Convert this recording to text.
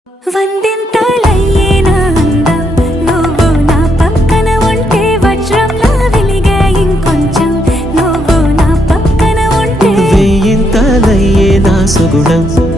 వందింతలయ్యేనా అందం నువ్వు నా పక్కన ఉంటే వజ్రంలా వెలిగే ఇంకొంచెం నువ్వు నా పక్కన ఉంటే వేయింతలయ్యేనా సుగుణం